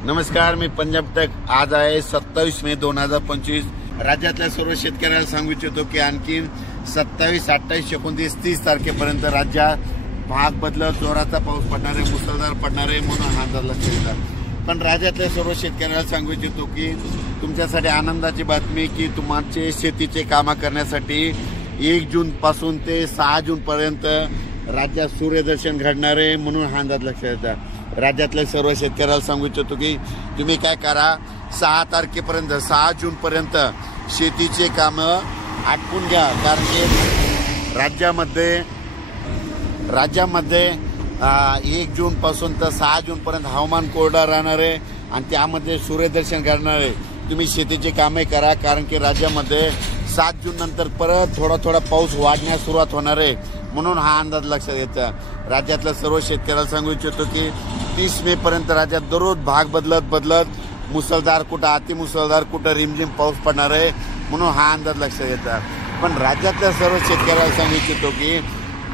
नमस्कार, मी पंजाब तक। आज आहे 27 मे 2025। राज्यातल्या सर्व शेतकऱ्यांना सांगू इच्छितो की आणखी 27, 28, 29, 30 तारखेपर्यंत राज्यात भाग बदलत जोराचा पाऊस पडणार आहे, मुसळधार पडणार आहे म्हणून हा अंदाज लक्षात येतात। पण राज्यातल्या सर्व शेतकऱ्यांना सांगू इच्छितो की तुमच्यासाठी आनंदाची बातमी की तुमचे शेतीचे कामं करण्यासाठी 1 जून पासून ते 6 जून पर्यंत राज्यात सूर्यदर्शन घडणार आहे म्हणून हा अंदाज लक्षात येतात। राज्यातल्या सर्व शेतकऱ्याला सांगू इच्छितो की तुम्ही काय करा, 6 तारखेपर्यंत 6 जून पर्यंत शेतीचे कामं आटपून घ्या, कारण की राज्यामध्ये 1 जून पासून तर 6 जून पर्यंत हवामान कोरडा राहणार आहे आणि त्यामध्ये सूर्यदर्शन घडणार आहे। तुम्ही शेतीचे कामे करा, कारण की राज्यामध्ये 7 जून नंतर परत थोडा पाऊस वाढण्यास सुरुवात होणार आहे म्हणून हा अंदाज लक्षात येतो। राज्यातल्या सर्व शेतकऱ्याला सांगू इच्छितो की 30 मे पर्यंत राज्यात दररोज भाग बदलत मुसळधार, कुठं अतिमुसळधार, कुठं रिमझिम पाऊस पडणार आहे म्हणून हा अंदाज लक्षात येतात। पण राज्यातल्या सर्व शेतकऱ्याला सांगू इच्छितो की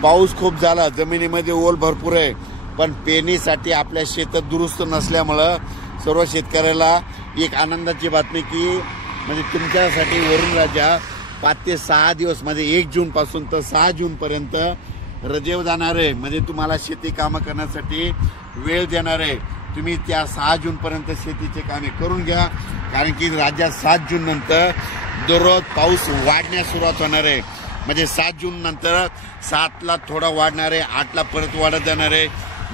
पाऊस खूप झाला, जमिनीमध्ये ओल भरपूर आहे, पण पेरणीसाठी आपल्या शेतात दुरुस्त नसल्यामुळं सर्व शेतकऱ्याला एक आनंदाची बातमी की म्हणजे तुमच्यासाठी वरून राज्या 5 ते 6 दिवस म्हणजे 1 जून पासून तर 6 जून पर्यंत रजेवर जाणार आहे, म्हणजे तुम्हाला शेती कामं करण्यासाठी वेळ देणार आहे। तुम्ही त्या 6 जून पर्यंत शेतीचे कामे करून घ्या, कारण की राज्यात 7 जून नंतर दररोज पाऊस वाढण्यास सुरुवात होणार आहे। म्हणजे 7 जून नंतर 7ला थोडा वाढणार आहे, 8ला परत वाढत जाणार आहे,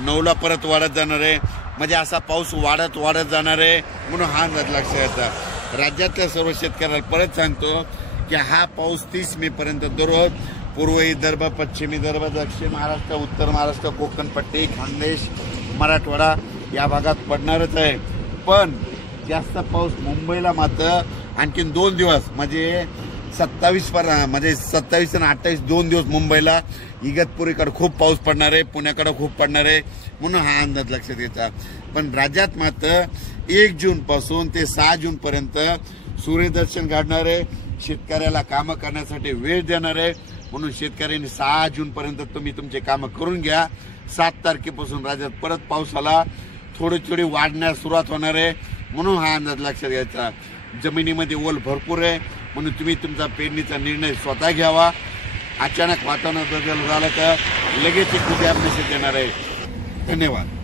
9ला परत वाढत जाणार आहे, म्हणजे असा पाऊस वाढत जाणार आहे म्हणून हा अंदाज लक्षात येतात। राज्यातल्या सर्व शेतकऱ्याला परत सांगतो की हा पाऊस 30 मे पर्यंत दररोज पूर्व विदर्भ, पश्चिम विदर्भ, दक्षिण महाराष्ट्र, उत्तर महाराष्ट्र, कोकण पट्टी, खानदेश, मराठवाडा या भागात पडणारच आहे। पण जास्त पाऊस मुंबईला मात्र आणखीन 2 दिवस म्हणजे 27 म्हणजे 27 आणि 28 2 दिवस मुंबईला इगतपुरीकडे खूप पाऊस पडणार आहे, पुण्याकडे खूप पडणार आहे म्हणून हा अंदाज लक्षात येतात। पण राज्यात मात्र 1 जून पासून ते 6 जून पर्यंत सूर्यदर्शन घडणार आहे, शेतकऱ्याला कामं करण्यासाठी वेळ देणार आहे म्हणून शेतकऱ्यांनी 6 जून पर्यंत तुम्ही तुमचे कामं करून घ्या। 7 तारखेपासून राज्यात परत पावसाला थोडी वाढण्यास सुरुवात होणार आहे म्हणून हा अंदाज लक्षात घ्यायचा। जमिनीमध्ये ओल भरपूर आहे म्हणून तुम्ही तुमचा पेरणीचा निर्णय स्वतः घ्यावा। अचानक वातावरण बदल झाला तर लगेच एक उद्या मेसेज येणार आहे। धन्यवाद।